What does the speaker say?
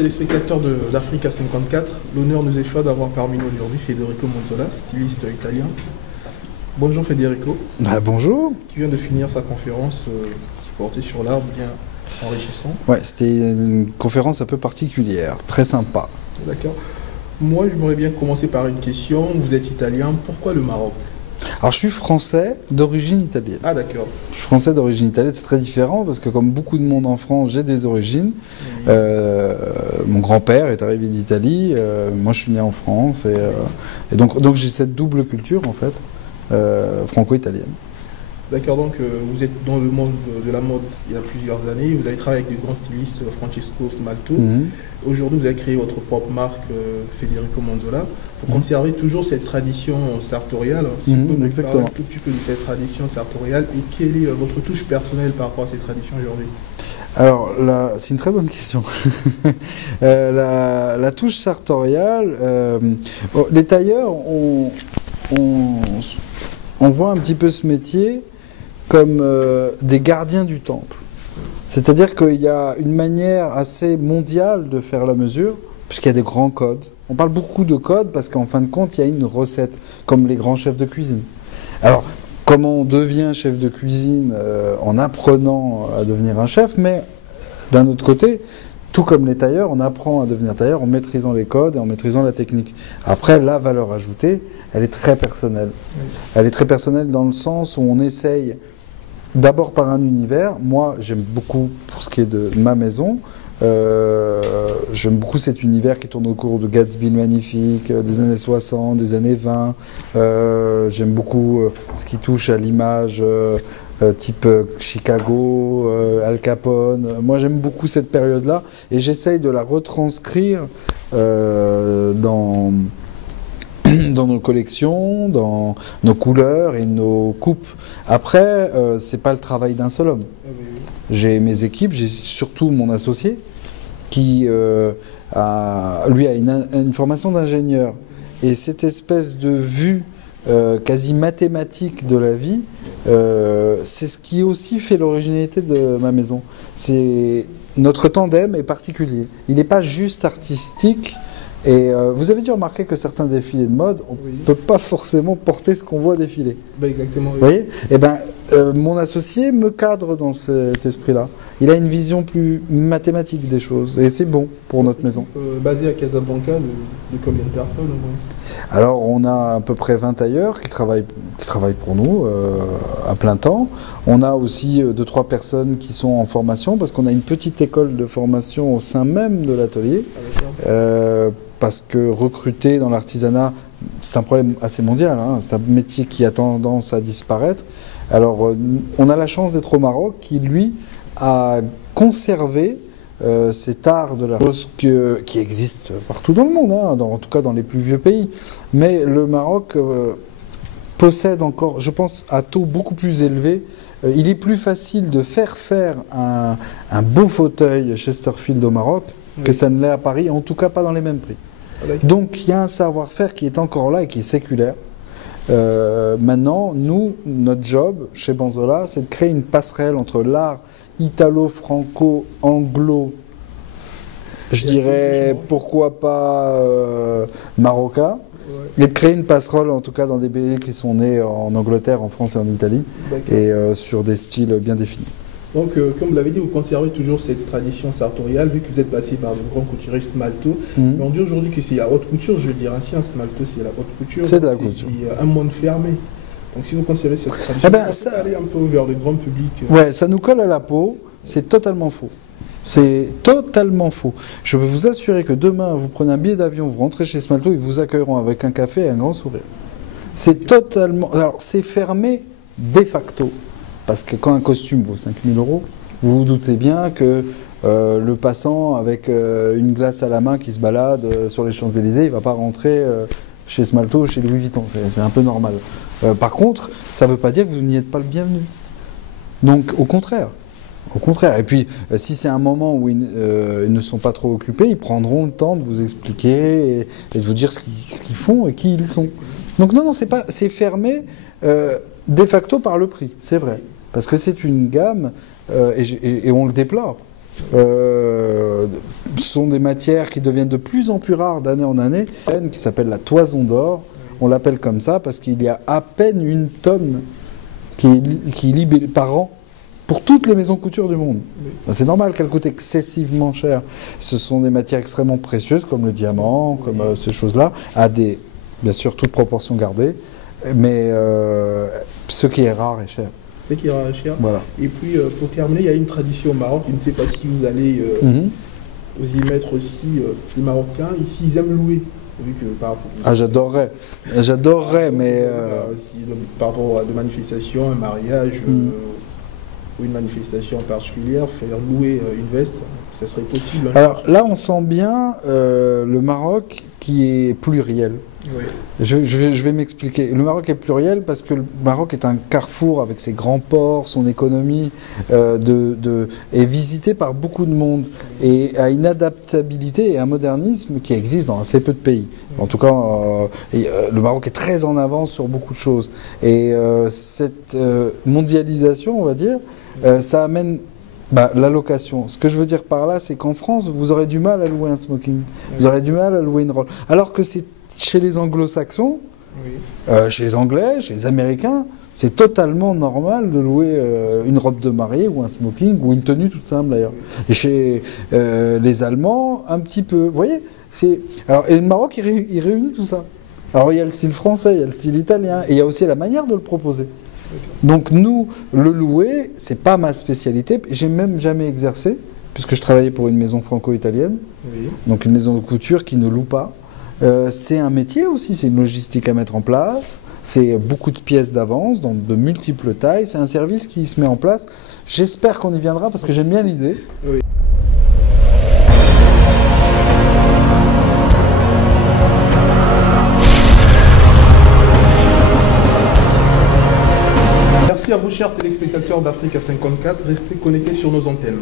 téléspectateurs d'Africa 54, l'honneur nous est choix d'avoir parmi nous aujourd'hui Federico Monzola, styliste italien. Bonjour Federico. Bonjour. Qui vient de finir sa conférence qui portait sur l'art bien enrichissant. Ouais, c'était une conférence un peu particulière, très sympa. D'accord. Moi, j'aimerais bien commencer par une question. Vous êtes italien, pourquoi le Maroc? Alors, je suis français d'origine italienne. Ah, d'accord. Je suis français d'origine italienne, c'est très différent parce que comme beaucoup de monde en France, j'ai des origines. Oui. Mon grand-père est arrivé d'Italie, moi je suis né en France et donc j'ai cette double culture en fait, franco-italienne. D'accord, donc vous êtes dans le monde de la mode il y a plusieurs années, vous avez travaillé avec des grands stylistes, Francesco Smalto. Aujourd'hui, vous avez créé votre propre marque, Federico Monzola. Vous conservez toujours cette tradition sartoriale. Si vous pouvez nous parler un tout petit peu de cette tradition sartoriale et quelle est votre touche personnelle par rapport à cette tradition aujourd'hui? Alors, c'est une très bonne question. La touche sartoriale, les tailleurs, on voit un petit peu ce métier comme des gardiens du temple. C'est-à-dire qu'il y a une manière assez mondiale de faire la mesure, puisqu'il y a des grands codes. On parle beaucoup de codes parce qu'en fin de compte, il y a une recette, comme les grands chefs de cuisine. Alors, comment on devient chef de cuisine en apprenant à devenir un chef, mais d'un autre côté, tout comme les tailleurs, on apprend à devenir tailleur en maîtrisant les codes et en maîtrisant la technique. Après, la valeur ajoutée, elle est très personnelle. Elle est très personnelle dans le sens où on essaye d'abord par un univers. Moi, j'aime beaucoup, pour ce qui est de ma maison, j'aime beaucoup cet univers qui tourne autour de Gatsby le Magnifique, des années 60, des années 20. J'aime beaucoup ce qui touche à l'image type Chicago, Al Capone. Moi, j'aime beaucoup cette période-là et j'essaye de la retranscrire dans nos collections, dans nos couleurs et nos coupes. Après, c'est pas le travail d'un seul homme. J'ai mes équipes, j'ai surtout mon associé qui lui a une formation d'ingénieur. Et cette espèce de vue quasi mathématique de la vie, c'est ce qui aussi fait l'originalité de ma maison. Notre tandem est particulier. Il n'est pas juste artistique. Et vous avez dû remarquer que certains défilés de mode, on ne peut pas forcément porter ce qu'on voit défiler. Exactement. Oui. Vous voyez? Et mon associé me cadre dans cet esprit-là. Il a une vision plus mathématique des choses. Et c'est bon pour notre maison. Basé à Casablanca, de combien de personnes au moins? Alors, on a à peu près 20 tailleurs qui travaillent pour nous à plein temps. On a aussi 2-3 personnes qui sont en formation parce qu'on a une petite école de formation au sein même de l'atelier. Parce que recruter dans l'artisanat, c'est un problème assez mondial, hein. C'est un métier qui a tendance à disparaître. Alors, on a la chance d'être au Maroc qui, lui, a conservé cet art de la chose qui existe partout dans le monde, hein, en tout cas dans les plus vieux pays. Mais le Maroc possède encore, je pense, à taux beaucoup plus élevé. Il est plus facile de faire un beau fauteuil Chesterfield au Maroc que ça ne l'est à Paris, en tout cas pas dans les mêmes prix. Donc il y a un savoir-faire qui est encore là et qui est séculaire. Maintenant, notre job chez Monzola, c'est de créer une passerelle entre l'art italo-franco-anglo, je dirais pourquoi pas marocain, et de créer une passerelle en tout cas dans des pays qui sont nés en Angleterre, en France et en Italie, et sur des styles bien définis. Donc, comme vous l'avez dit, vous conservez toujours cette tradition sartoriale, vu que vous êtes passé par le grand couturier Smalto. Mais on dit aujourd'hui que c'est la haute couture, je veux dire ainsi, un Smalto c'est la haute couture. C'est de la couture. C'est un monde fermé. Donc si vous conservez cette tradition, ça aller un peu vers le grand public. Ouais, ça nous colle à la peau, c'est totalement faux. C'est totalement faux. Je peux vous assurer que demain, vous prenez un billet d'avion, vous rentrez chez Smalto, ils vous accueilleront avec un café et un grand sourire. C'est totalement... Alors, c'est fermé de facto. Parce que quand un costume vaut 5 000 €, vous vous doutez bien que le passant avec une glace à la main qui se balade sur les Champs-Élysées, il ne va pas rentrer chez Smalto ou chez Louis Vuitton. C'est un peu normal. Par contre, ça ne veut pas dire que vous n'y êtes pas le bienvenu. Donc, au contraire. Au contraire. Et puis, si c'est un moment où ils ne sont pas trop occupés, ils prendront le temps de vous expliquer et de vous dire ce qu'ils font et qui ils sont. Donc, non, c'est fermé de facto par le prix, c'est vrai. Parce que c'est une gamme, et on le déplore. Ce sont des matières qui deviennent de plus en plus rares d'année en année, qui s'appelle la toison d'or. On l'appelle comme ça parce qu'il y a à peine 1 tonne qui est libérée par an pour toutes les maisons de couture du monde. Oui. C'est normal qu'elle coûte excessivement cher. Ce sont des matières extrêmement précieuses comme le diamant, comme ces choses-là, à des, bien sûr, toutes proportions gardées, mais ce qui est rare est cher. Ce qui est rare est cher. Voilà. Et puis, pour terminer, il y a une tradition au Maroc. Je ne sais pas si vous allez vous y mettre aussi. Les Marocains, ici, ils aiment louer. Vu que ah, j'adorerais, mais... Si, par rapport à des manifestations, un mariage ou une manifestation particulière, faire louer une veste, ça serait possible. Alors là, on sent bien le Maroc qui est pluriel. Oui. Je vais m'expliquer. Le Maroc est pluriel parce que le Maroc est un carrefour avec ses grands ports, son économie est visitée par beaucoup de monde et a une adaptabilité et un modernisme qui existe dans assez peu de pays. En tout cas, le Maroc est très en avance sur beaucoup de choses. Et cette mondialisation, on va dire, ça amène la location. Ce que je veux dire par là, c'est qu'en France, vous aurez du mal à louer un smoking. Vous aurez du mal à louer une robe. Alors que c'est chez les anglo-saxons, chez les Anglais, chez les Américains, c'est totalement normal de louer une robe de mariée ou un smoking ou une tenue toute simple d'ailleurs. Et chez les Allemands, un petit peu. Vous voyez, alors, et le Maroc, il réunit tout ça. Alors il y a le style français, il y a le style italien, et il y a aussi la manière de le proposer. Donc nous, le louer, c'est pas ma spécialité. J'ai même jamais exercé, puisque je travaillais pour une maison franco-italienne, donc une maison de couture qui ne loue pas. C'est un métier aussi, c'est une logistique à mettre en place, c'est beaucoup de pièces d'avance, donc de multiples tailles, c'est un service qui se met en place. J'espère qu'on y viendra parce que j'aime bien l'idée. Oui. Merci à vous, chers téléspectateurs d'Africa 54. Restez connectés sur nos antennes.